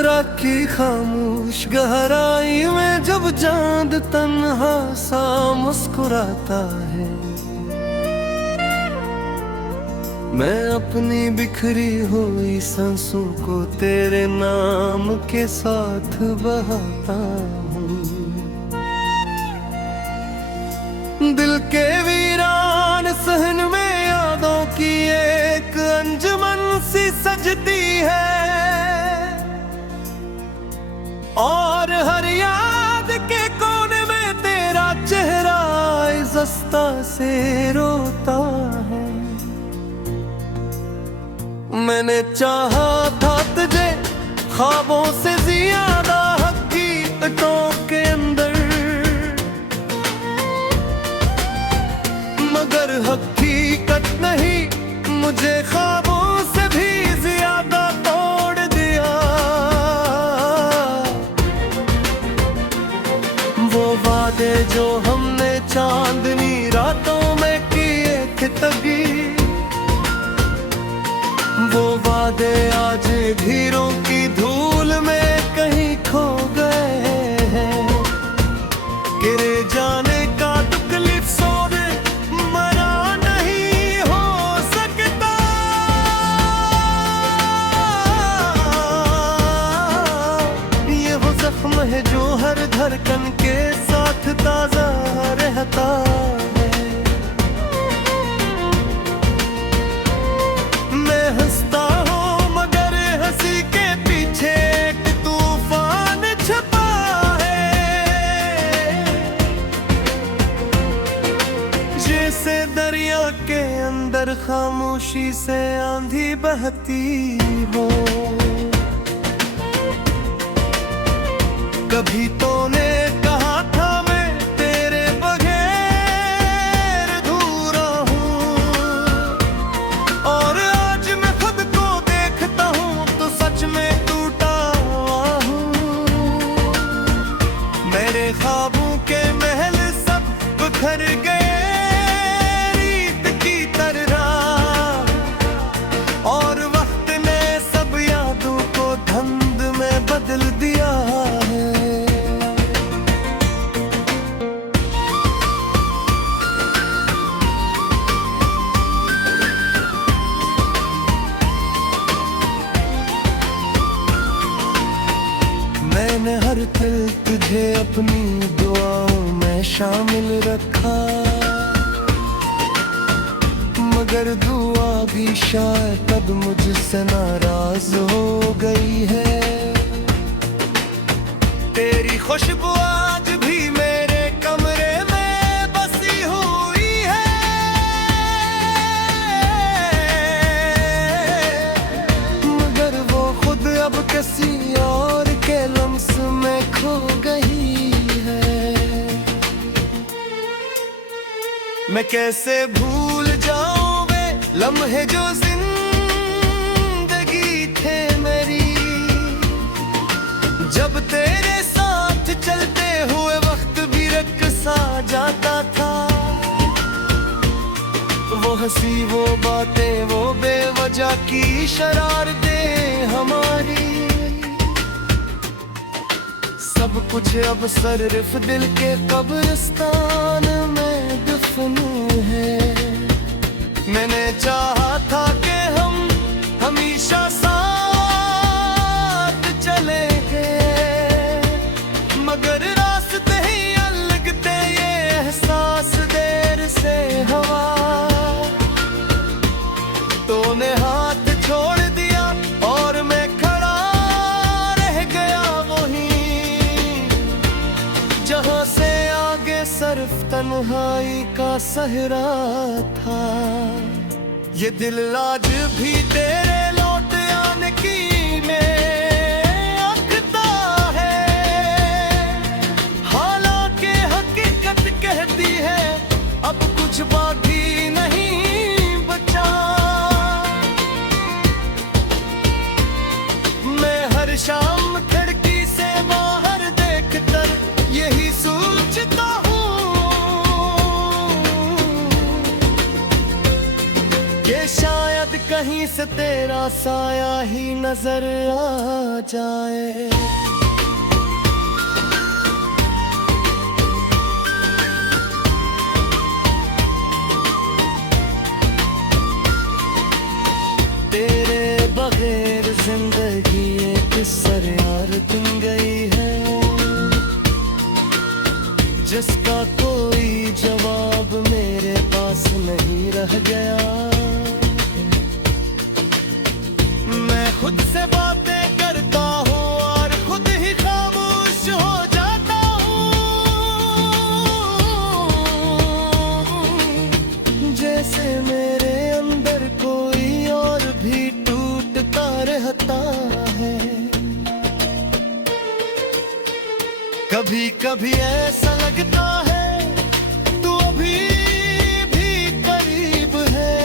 राखी खामोश गहराई में जब चांद तन्हा सा मुस्कुराता है, मैं अपनी बिखरी हुई सांसों को तेरे नाम के साथ बहाता हूँ। दिल के वीरान सहन में यादों की एक अंजुमन सी सजती है, और हर याद के कोने में तेरा चेहरा इज़्ज़ता से रोता है। मैंने चाहा था तुझे ख्वाबों से ज्यादा हकीकतों के अंदर, मगर हकीकत नहीं मुझे ख्वाबों से भी ज्यादा तोड़ दिया। वो वादे जो हमने चांदनी रातों में किए थे तभी, वो वादे आज धीरों की धूल में कहीं खो गए हैं। गिरे जाने का तकलीफ सोने मरा नहीं हो सकता, ये वो जख्म है जो हर धड़कन के साथ ताजा रहता है। मैं हंसता हूँ मगर हंसी के पीछे एक तूफान छुपा है, जैसे दरिया के अंदर खामोशी से आंधी बहती हो। कभी तूने कहा था मैं तेरे बगैर अधूरा हूँ, और आज मैं खुद को देखता हूँ तो सच में टूटा हुआ हूँ। मेरे ख्वाबों के महल सब बिखर गए रीत की तरह, और वक्त ने सब यादों को धुंध में बदल दिया है। मैंने हर पल तुझे अपनी दुआओं में शामिल रखा, मगर दुआ भी शायद अब मुझसे नाराज हो गई है। तेरी खुशबू आज भी मेरे कमरे में बसी हुई है, मगर वो खुद अब किसी और के लम्स में खो गई है। मैं कैसे भूल जाऊं वे लम्हे जो जिंदगी थे मेरी, जब तेरे साथ चलते हुए वक्त भी रक़्सा जाता था। वो हंसी वो बातें वो बेवजह की शरारतें हमारी, सब कुछ अब सिर्फ दिल के कब्रिस्तान में दफन है। मैंने चाहा था कि हम हमेशा साथ चलेंगे, मगर रास्ते ही अलग थे ये एहसास देर से हवा। तूने हाथ छोड़ दिया और मैं खड़ा रह गया वहीं, जहां से आगे सिर्फ तन्हाई का सहरा था। ये दिल आज भी तेरे लौट आने की में आंकता है, हालांकि हकीकत कहती है अब कुछ बाकी नहीं बचा। मैं हर शाम खिड़की से बाहर देखकर यही सोचता हूँ कि शायद कहीं कहीं से तेरा साया ही नजर आ जाए। तेरे बगैर जिंदगी एक सरयार तुम गई है, जिसका कोई जवाब मेरे पास नहीं रह गया। मैं खुद से बातें करता हूँ और खुद ही खामोश हो जाता हूँ, जैसे मेरे अंदर कोई और भी टूटता रहता है। कभी कभी ऐसा लगता है तू अभी भी करीब है,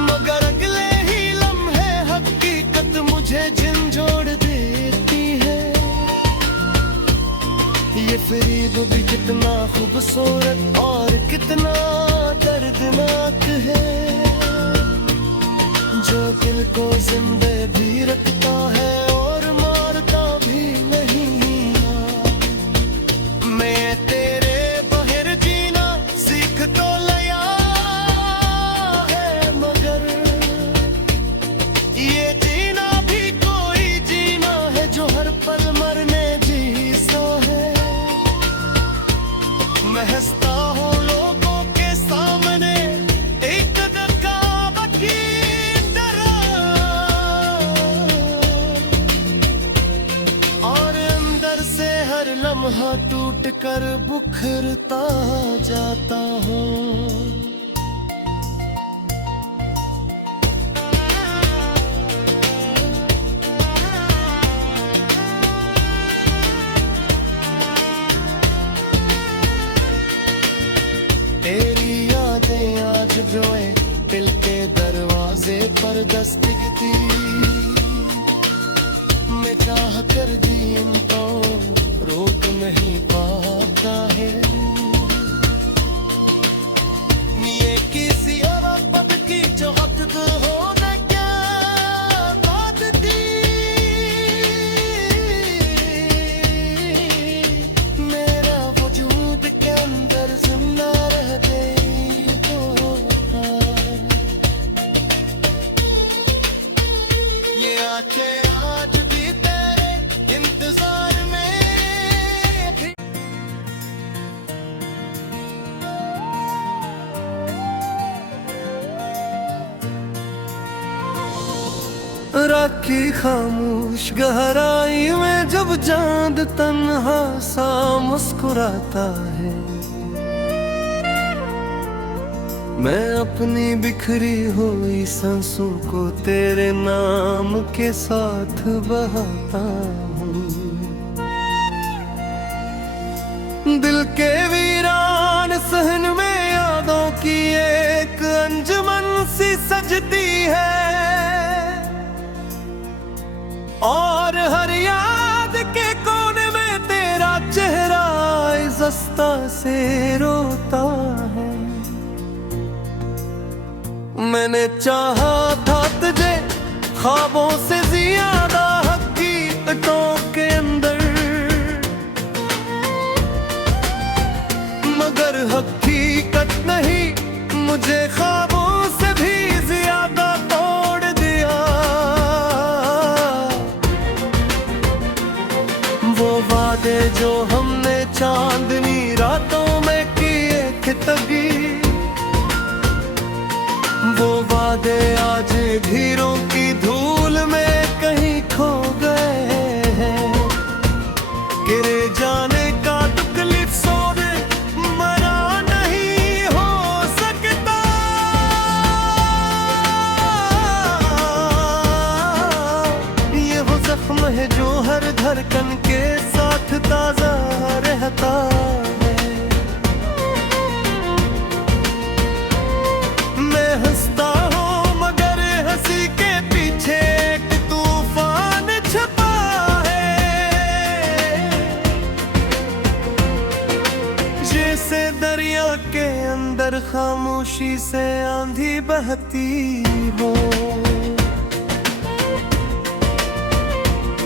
मगर अगले ही लम्हे हकीकत मुझे झंझोड़ देती है। ये फरीब भी कितना खूबसूरत और कितना दर्दनाक है, जो दिल को जिंदे भी रखता है और मारता भी नहीं। मैं तेरे बगैर जीना सीख तो लिया है, मगर ये जीना भी कोई जीना है जो हर पल मरने जैसा है। मैं हंसता हूँ लोगों के सामने एक नकाब की तरह, और अंदर से हर लम्हा टूट कर बुखरता जाता हूँ। तेरी यादें आज रोए दिल के दरवाजे पर दस्तक दी, मैं चाह कर भी इनको रोक नहीं पाता है। ये किसी और पद की जो हद होने क्या बात थी, मेरा वजूद के अंदर जिंदा रह गई तो ये आंखें आज भी तेरे इंतजार में। राखी खामोश गहराई में जब चांद तन्हा सा मुस्कुराता है, मैं अपनी बिखरी हुई सांसों को तेरे नाम के साथ बहाता हूँ। दिल के वीरान सहन में यादों की एक अंजुमन सी सजती है, और हर याद के कोने में तेरा चेहरा इज़्ज़ता से रोता है। मैंने चाहा था तुझे ख्वाबों से ज्यादा हकीकतों के अंदर, मगर हकीकत नहीं मुझे ख्वाबों से भी ज्यादा तोड़ दिया। वो वादे जो हमने चांदनी रातों में किए थे तभी, वो वादे आज धीरों की धूल में कहीं खो गए हैं। गिरे जाने का तकलीफ सोने मरा नहीं हो सकता, ये वो जख्म है जो हर धड़कन के साथ ताजा रहता है। मैं हंसता हूँ मगर जैसे दरिया के अंदर खामोशी से आंधी बहती हो।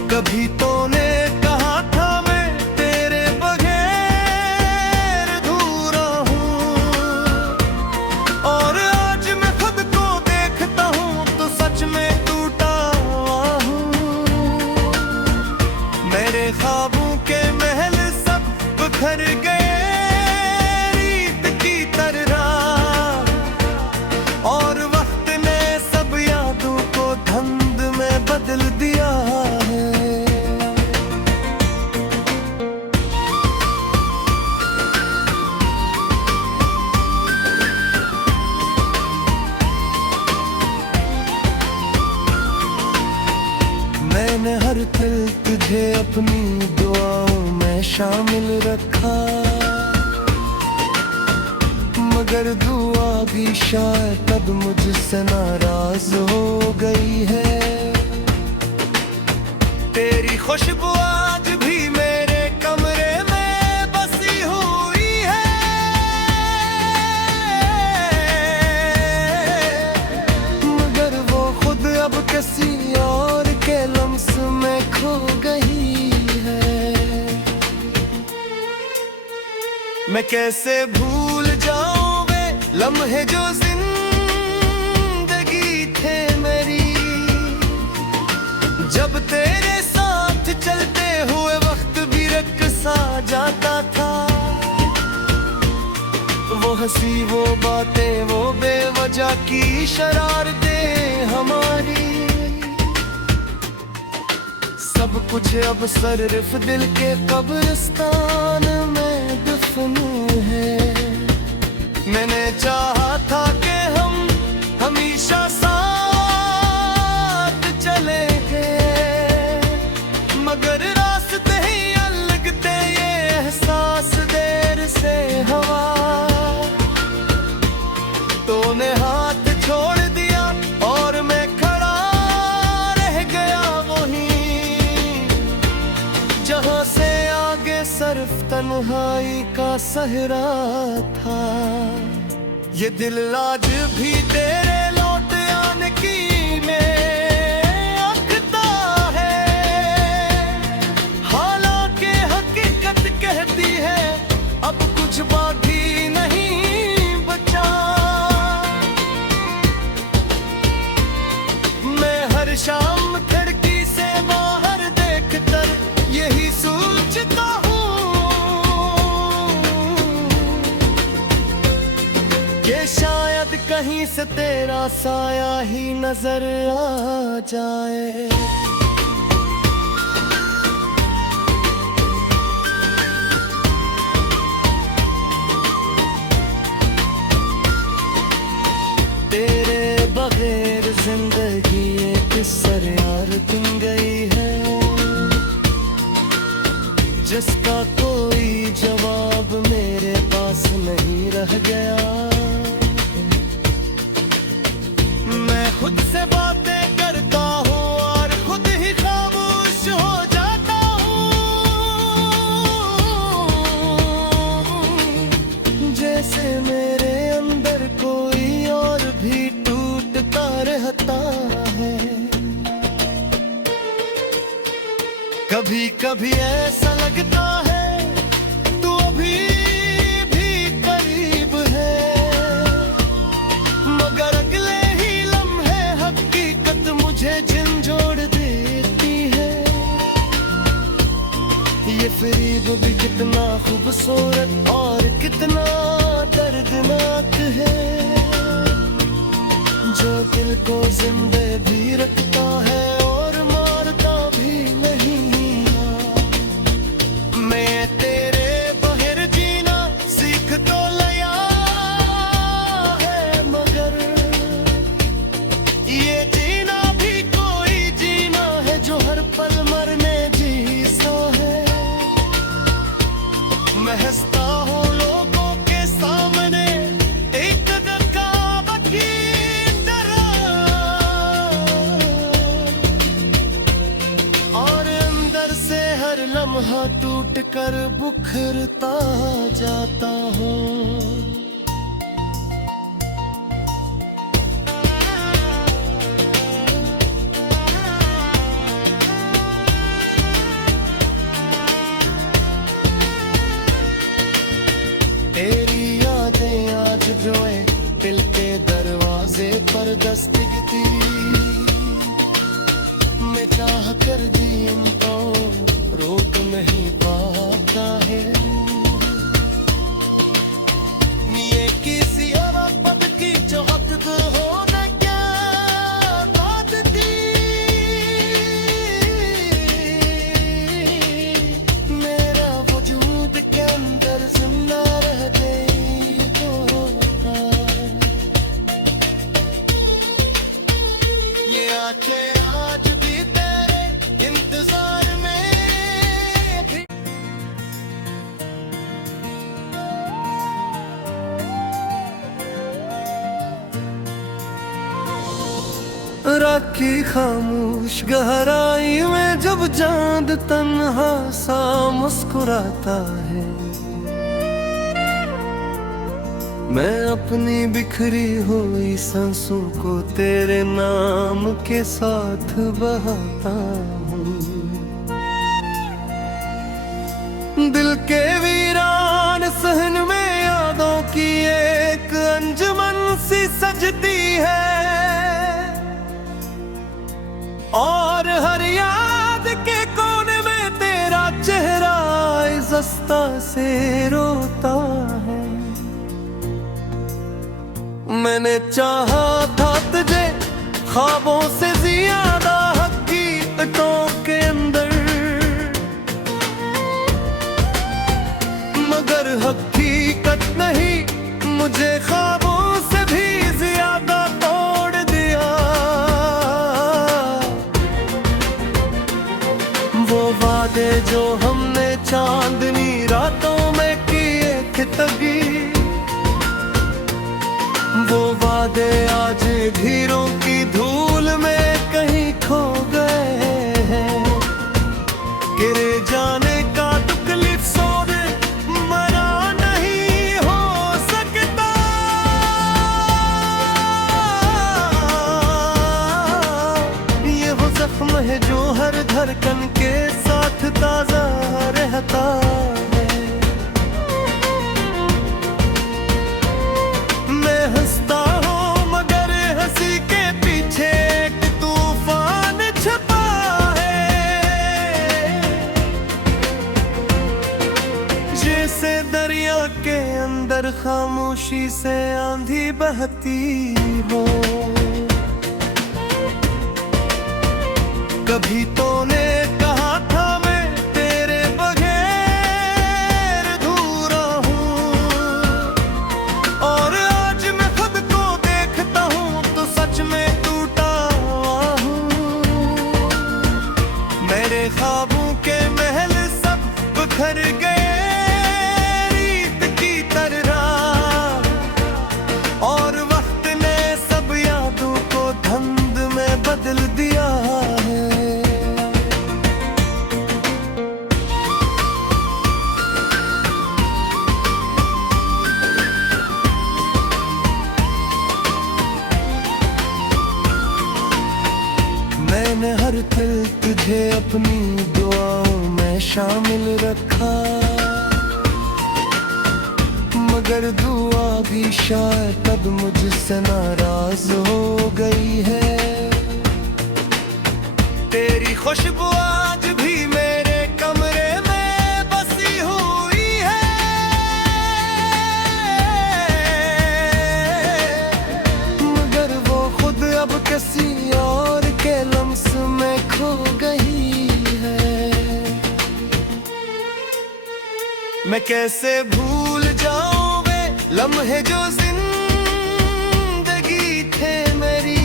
कभी तूने कहा था मैं तेरे बगैर अधूरा हूँ, और आज मैं खुद को देखता हूँ तो सच में टूटा हुआ हूँ। मेरे ख्वाबों के महल सब बिखर गए रीत की तरह, और वक्त ने सब यादों को धुंध में बदल दिया है। मैंने हर पल तुझे अपनी दुआओं में शामिल रखा, मगर दुआ भी शायद तब मुझसे नाराज हो गई है। तेरी खुशबू आज भी मेरे कमरे में बसी हुई है, मगर वो खुद अब किसी और के लम्स में खो गई है। मैं कैसे भूल जाऊं वे लम्हे जो जिंदगी थे मेरी, जब तेरे साथ चलते हुए वक्त भी रक़्सा जाता था। वो हंसी, वो बातें, वो बेवजह की शरारतें हमारी, सब कुछ अब सिर्फ दिल के कब्रिस्तान में दफन है। मैंने चाहा था कि हम हमेशा साथ चलेंगे, मगर रास्ते ही अलग थे, ये एहसास देर से हवा। तूने हाथ छोड़ दिया और मैं खड़ा रह गया वहीं, जहां से आगे सिर्फ तन्हाई का सहरा था। ये दिल आज भी तेरे लौट आने की आंखता है, हालांकि हकीकत कहती है अब कुछ बाकी नहीं बचा। मैं हर शाम खिड़की से बाहर देखकर यही सोचता हूँ कि शायद कहीं से तेरा साया ही नजर आ जाए। तेरे बगैर जिंदगी एक सरयार तुम गई है, जिसका कोई जवाब मेरे पास नहीं रह गया। मैं खुद से बातें करता हूँ और खुद ही खामोश हो जाता हूँ, जैसे मेरे अंदर कोई और भी टूटता रहता है। कभी कभी ऐसा लगता है तू अभी भी करीब है, मगर अगले ही लम्हे हकीकत मुझे झंझोड़ देती है। ये फरीब भी कितना खूबसूरत और कितना दर्दनाक है, जो दिल को जिंदे भी रखता है और मारता भी नहीं। मैं तेरे बगैर जीना सीख तो लिया है, मगर ये जीना भी कोई जीना है जो हर पल मरने जैसा है। मैं हंसता हूँ लोगों के सामने एक नकाब की तरह, और अंदर से हर लम्हा टूट कर बुखरता जाता हूँ। तेरी यादें आज रोए दिल के दरवाजे पर दस्तक मैं चाह कर भी उनको रोक नहीं पाता है। ये किसी और पद की चौकत हो न क्या बात थी। मेरा वजूद के अंदर जिंदा रह गई तो ये आंखें आज भी तेरे इंतजार में भी। राखी खामोश गहराई में जब चांद तन्हा सा मुस्कुराता है, मैं अपनी बिखरी हुई सांसों को तेरे नाम के साथ बहाता हूँ। दिल के वीरान सहन में यादों की एक अंजुमन सी सजती है, और हर याद के कोने में तेरा चेहरा इज़्ज़ता से रोता है। मैंने चाहा था तुझे ख्वाबों से ज्यादा हकीकतों के अंदर, मगर हकीकत नहीं मुझे ख्वाबों से भी ज्यादा तोड़ दिया। वो वादे जो हमने चांदनी रातों में किए थे तभी, वो वादे आज धीरों की धूल में कहीं खो गए हैं। गिरे जाने का तकलीफ सोने मरा नहीं हो सकता। ये वो जख्म है जो हर धड़कन के साथ ताजा रहता है। हंसता हूँ मगर हंसी के पीछे एक तूफान छुपा है। जैसे दरिया के अंदर खामोशी से आंधी बहती हो। कभी तूने कहा था मैं तेरे बगैर अधूरा हूँ, और ख्वाबों के महल सब बिखर गए रीत की तरह, और वक्त ने सब यादों को धुंध में बदल दिया है। मैंने हर पल तुझे अपनी दुआओं में शामिल रखा, मगर दुआ भी शायद अब मुझसे नाराज हो गई है। तेरी खुशबू आज भी मेरे कमरे में बसी हुई है, मगर वो खुद अब किसी और के लम्स में खो गई है। मैं कैसे भूल जाऊं वे लम्हे जो जिंदगी थे मेरी,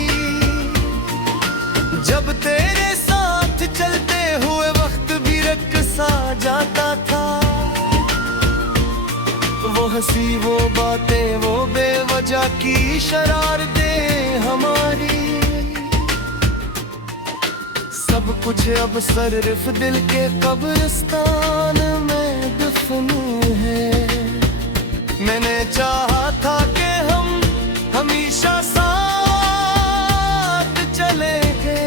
जब तेरे साथ चलते हुए वक्त भी रक़्सा जाता था। वो हंसी वो बातें वो बेवजह की शरारतें हमारी, सब कुछ अब सिर्फ दिल के कब्रिस्तान में दफन है। मैंने चाहा था कि हम हमेशा साथ चलेंगे,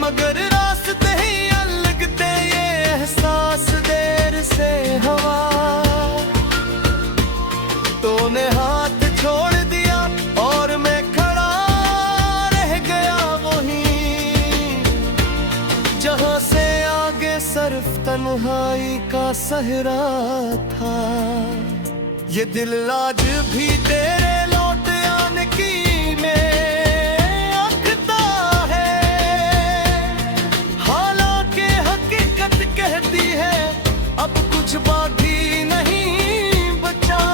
मगर रास्ते ही अलग थे, ये एहसास देर से हवा। तूने हाथ छोड़ दिया और मैं खड़ा रह गया वहीं, जहां से आगे सिर्फ तन्हाई का सहरा था। ये दिल आज भी तेरे लौट आने की आंखता है, हालांकि हकीकत कहती है अब कुछ बाकी नहीं बचा।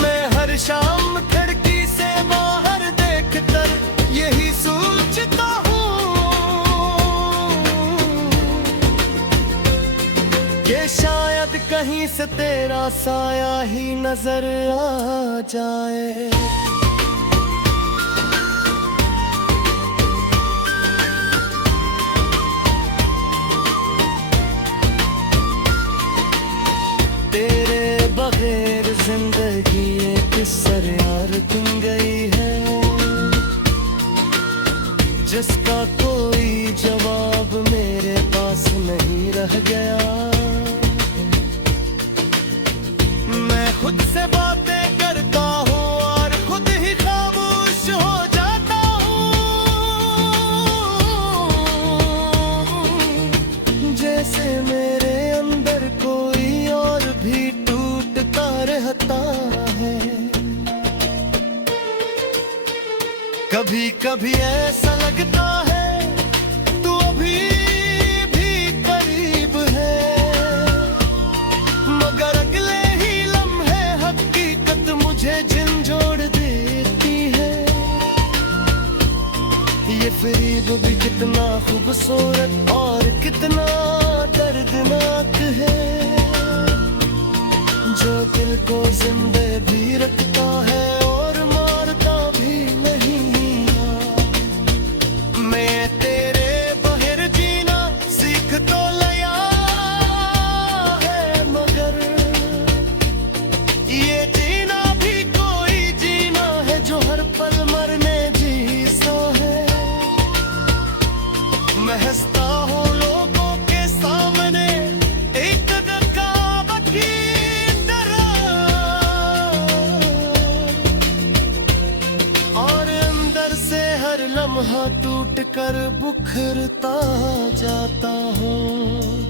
मैं हर शाम खिड़की से बाहर देखकर यही सोचता हूँ कि शायद कहीं से तेरा साया ही नजर आ जाए। तेरे बगैर जिंदगी एक सरयार तुम गई है, जिसका कोई जवाब मेरे पास नहीं रह गया। मैं खुद से बातें करता हूँ और खुद ही खामोश हो जाता हूँ, जैसे मेरे अंदर कोई और भी टूटता रहता है। कभी कभी ऐसा लगता है तू अभी भी करीब है, मगर अगले ही लम्हे हकीकत मुझे झंझोड़ देती है। ये फरीब भी कितना खूबसूरत और कितना दर्दनाक है, जो दिल को जिंदे भी रखता है और मारता भी नहीं। मैं तेरे बगैर जीना सीख तो लिया है, मगर ये जीना भी कोई जीना है जो हर पल मरने जैसा है। मैं हंसता हूँ लोगों के सामने एक नकाब की तरह, और अंदर से हर लम्हा टूट कर बुखरता जाता हूँ।